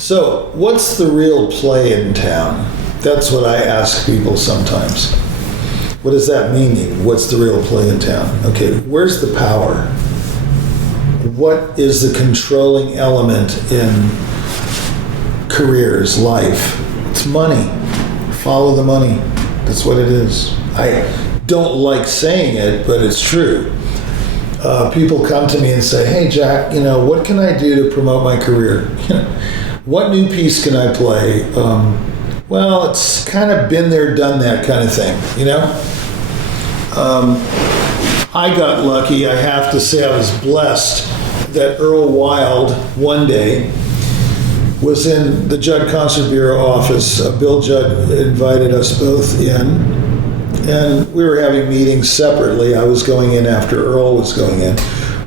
So, what's the real play in town? That's what I ask people sometimes. What does that mean? What's the real play in town? Okay, where's the power? What is the controlling element in careers, life? It's money. Follow the money. That's what it is. I don't like saying it, but it's true. People come to me and say, "Hey, Jack, what can I do to promote my career? What new piece can I play?" Well, it's kind of been there, done that kind of thing, I got lucky. I have to say I was blessed that Earl Wild one day was in the Judd Concert Bureau office. Bill Judd invited us both in, and we were having meetings separately. I was going in after Earl was going in.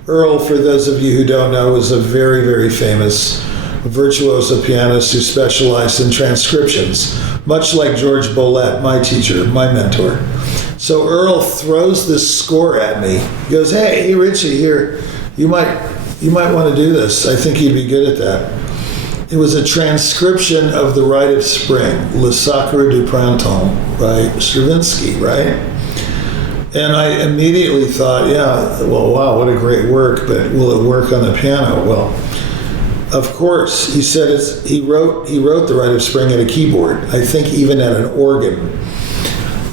Earl, for those of you who don't know, was a very, very famous virtuoso pianist who specialized in transcriptions, much like George Bollett, my teacher, my mentor. So Earl throws this score at me. He goes, hey, Richie, here, you might want to do this. I think you'd be good at that. It was a transcription of The Rite of Spring, Le Sacre du Printemps by Stravinsky, right? And I immediately thought, yeah, well, wow, what a great work, but will it work on the piano? Well, of course. He said he wrote The Rite of Spring at a keyboard, I think even at an organ.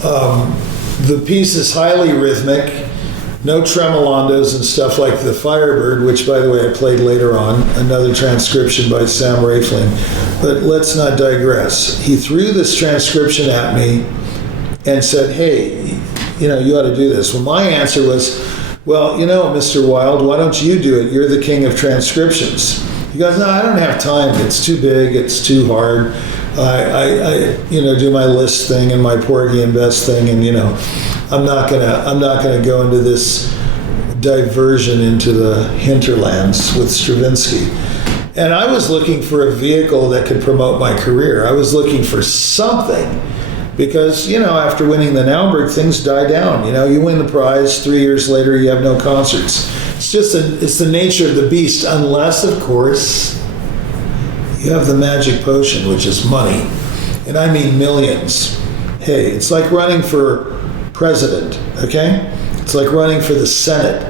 The piece is highly rhythmic, no tremolandos and stuff like the Firebird, which, by the way, I played later on, another transcription by Sam Raifling. But let's not digress. He threw this transcription at me and said, hey, you ought to do this. Well, my answer was, well, Mr. Wild, why don't you do it? You're the king of transcriptions. He goes, no, I don't have time. It's too big. It's too hard. I do my Liszt thing and my Porgy and Bess thing, and I'm not gonna go into this diversion into the hinterlands with Stravinsky. And I was looking for a vehicle that could promote my career. I was looking for something because after winning the Naumburg, things die down. You win the prize, 3 years later you have no concerts. It's the nature of the beast, unless, of course, you have the magic potion, which is money. And I mean millions. Hey, it's like running for president, okay? It's like running for the Senate.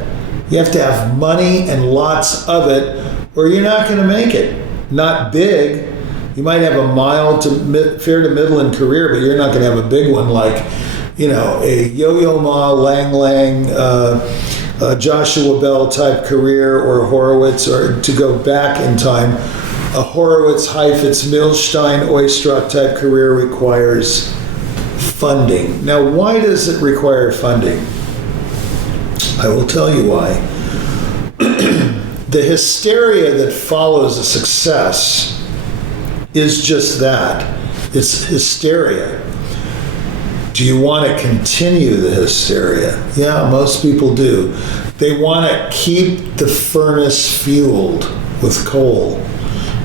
You have to have money and lots of it, or you're not going to make it. Not big. You might have a mild to fair to middling career, but you're not going to have a big one like, a Yo-Yo Ma, Lang Lang, Joshua Bell type career, or Horowitz, or to go back in time, a Horowitz, Heifetz, Milstein, Oistrakh type career requires funding. Now, why does it require funding? I will tell you why. The hysteria that follows a success is just that. It's hysteria. Do you want to continue the hysteria? Yeah, most people do. They want to keep the furnace fueled with coal.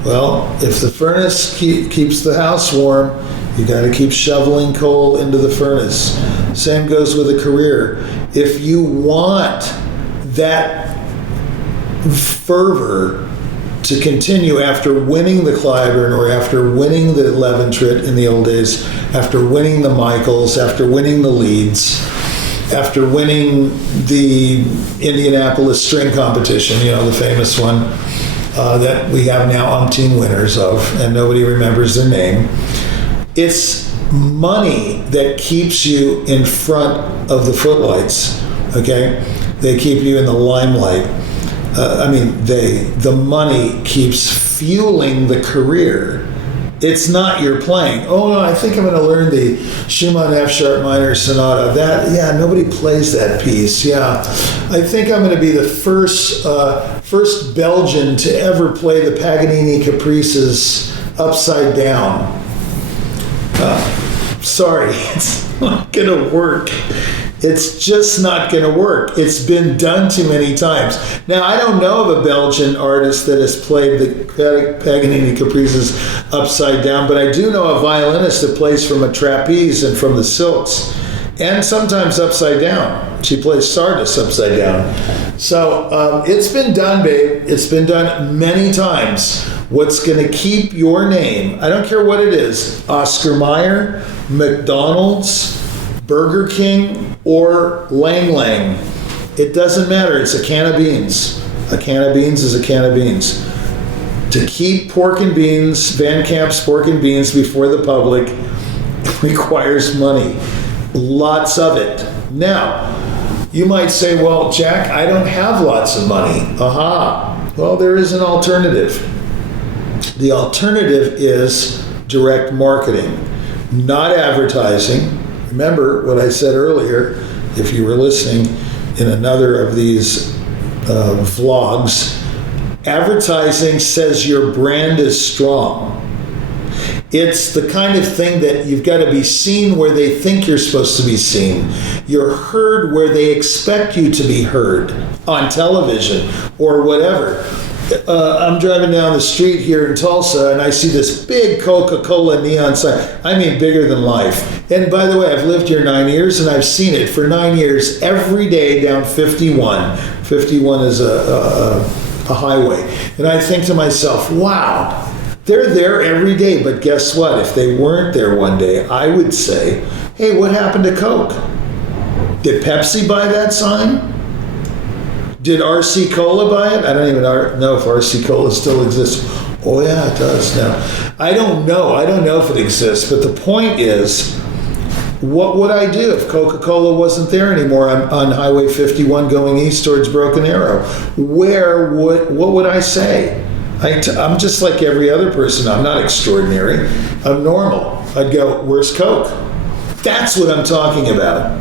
Well, if the furnace keeps the house warm, you got to keep shoveling coal into the furnace. Same goes with a career. If you want that fervor to continue after winning the Clyburn, or after winning the Leventrit in the old days, after winning the Michaels, after winning the Leeds, after winning the Indianapolis string competition, the famous one that we have now umpteen winners of, and nobody remembers their name. It's money that keeps you in front of the footlights, okay? They keep you in the limelight. The money keeps fueling the career. It's not your playing. Oh, no, I think I'm going to learn the Schumann F-sharp minor sonata. Nobody plays that piece. Yeah, I think I'm going to be the first Belgian to ever play the Paganini Caprices upside down. Sorry, it's not going to work. It's just not going to work. It's been done too many times. Now, I don't know of a Belgian artist that has played the Paganini Caprices upside down, but I do know a violinist that plays from a trapeze and from the silks. and sometimes upside down. She plays Sardis upside down. So it's been done, babe. It's been done many times. What's going to keep your name, I don't care what it is, Oscar Mayer, McDonald's, Burger King, or Lang Lang. It doesn't matter. It's a can of beans. A can of beans is a can of beans. To keep pork and beans, Van Camp's pork and beans before the public requires money. Lots of it. Now, you might say, well, Jack, I don't have lots of money. Aha. Well, there is an alternative. The alternative is direct marketing, not advertising. Remember what I said earlier, if you were listening in another of these vlogs, advertising says your brand is strong. It's the kind of thing that you've got to be seen where they think you're supposed to be seen. You're heard where they expect you to be heard, on television or whatever. I'm driving down the street here in Tulsa and I see this big Coca-Cola neon sign. I mean, bigger than life. And by the way, I've lived here 9 years and I've seen it for 9 years every day down 51. 51 is a highway. And I think to myself, wow, they're there every day. But guess what? If they weren't there one day, I would say, hey, what happened to Coke? Did Pepsi buy that sign? Did RC Cola buy it? I don't even know if RC Cola still exists. Oh yeah, it does now. I don't know. I don't know if it exists. But the point is, what would I do if Coca-Cola wasn't there anymore on Highway 51 going east towards Broken Arrow? What would I say? I'm just like every other person. I'm not extraordinary. I'm normal. I'd go, where's Coke? That's what I'm talking about.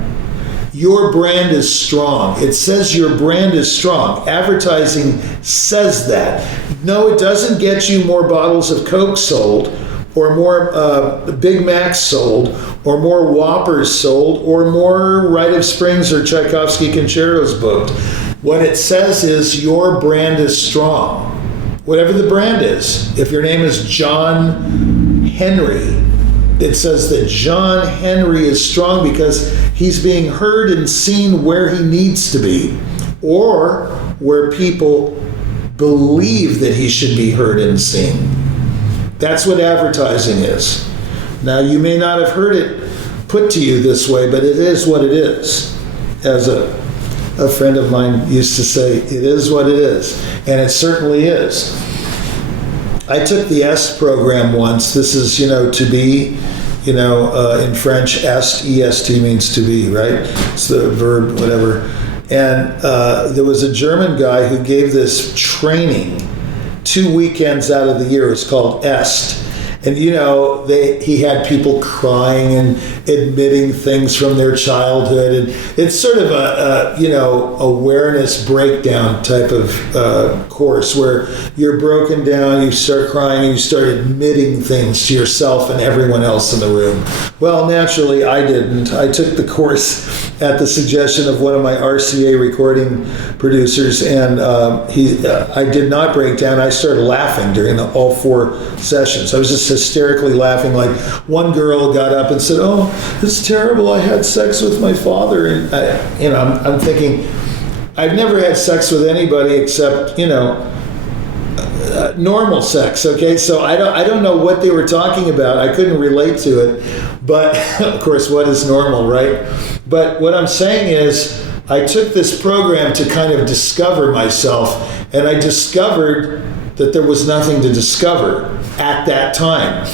Your brand is strong. It says your brand is strong. Advertising says that. No, it doesn't get you more bottles of Coke sold, or more Big Macs sold, or more Whoppers sold, or more Rite of Springs or Tchaikovsky concertos booked. What it says is your brand is strong. Whatever the brand is. If your name is John Henry, it says that John Henry is strong because he's being heard and seen where he needs to be, or where people believe that he should be heard and seen. That's what advertising is. Now, you may not have heard it put to you this way, but it is what it is. As a friend of mine used to say, it is what it is. And it certainly is. I took the EST program once. This is, to be, in French, est, est means to be, right? It's the verb, whatever. And there was a German guy who gave this training 2 weekends out of the year. It's called EST. And, he had people crying and admitting things from their childhood. And it's sort of a awareness breakdown type of course where you're broken down, you start crying, and you start admitting things to yourself and everyone else in the room. Well, naturally, I didn't. I took the course at the suggestion of one of my RCA recording producers, and I did not break down. I started laughing during all 4 sessions. I was just hysterically laughing. Like, one girl got up and said, "Oh, it's terrible. I had sex with my father." And I'm thinking, I've never had sex with anybody except normal sex. Okay, so I don't know what they were talking about. I couldn't relate to it. But of course, what is normal, right? But what I'm saying is, I took this program to kind of discover myself, and I discovered that there was nothing to discover at that time.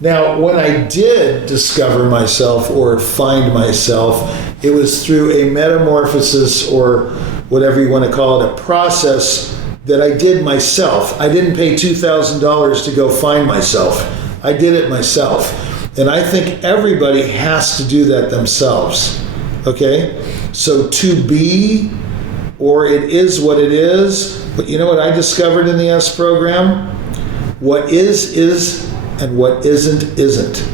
Now, when I did discover myself or find myself, it was through a metamorphosis, or whatever you want to call it, a process that I did myself. I didn't pay $2,000 to go find myself. I did it myself. And I think everybody has to do that themselves. Okay? So to be, or it is what it is. But you know what I discovered in the S program? What is, and what isn't.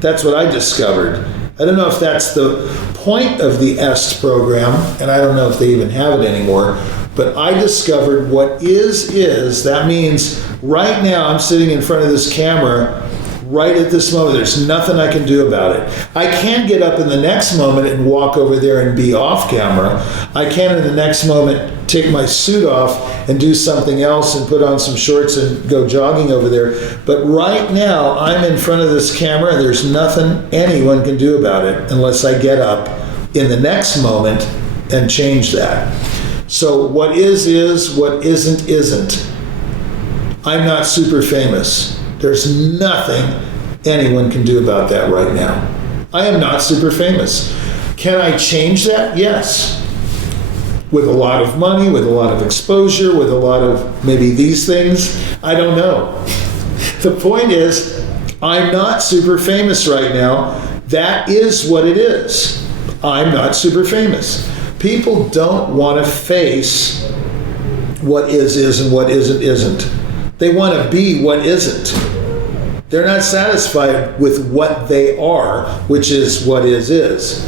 That's what I discovered. I don't know if that's the point of the EST program, and I don't know if they even have it anymore, but I discovered what is. That means right now I'm sitting in front of this camera right at this moment. There's nothing I can do about it. I can get up in the next moment and walk over there and be off camera. I can in the next moment take my suit off and do something else and put on some shorts and go jogging over there. But right now, I'm in front of this camera and there's nothing anyone can do about it unless I get up in the next moment and change that. So what is, what isn't. I'm not super famous. There's nothing anyone can do about that right now. I am not super famous. Can I change that? Yes. With a lot of money, with a lot of exposure, with a lot of maybe these things. I don't know. The point is, I'm not super famous right now. That is what it is. I'm not super famous. People don't want to face what is and what isn't. They want to be what isn't. They're not satisfied with what they are, which is what is.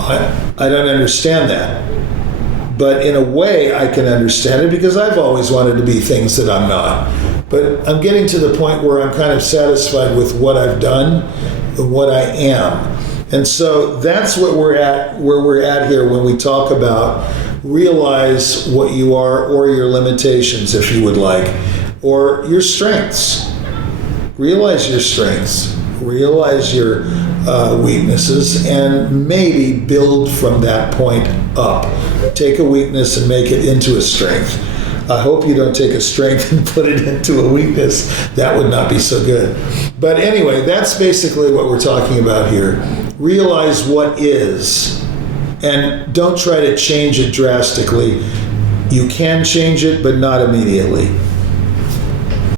I don't understand that. But in a way, I can understand it because I've always wanted to be things that I'm not. But I'm getting to the point where I'm kind of satisfied with what I've done and what I am. And so that's what we're at, where we're at here when we talk about realize what you are, or your limitations, if you would like, or your strengths. Realize your strengths, realize your weaknesses, and maybe build from that point up. Take a weakness and make it into a strength. I hope you don't take a strength and put it into a weakness. That would not be so good. But anyway, that's basically what we're talking about here. Realize what is, and don't try to change it drastically. You can change it, but not immediately.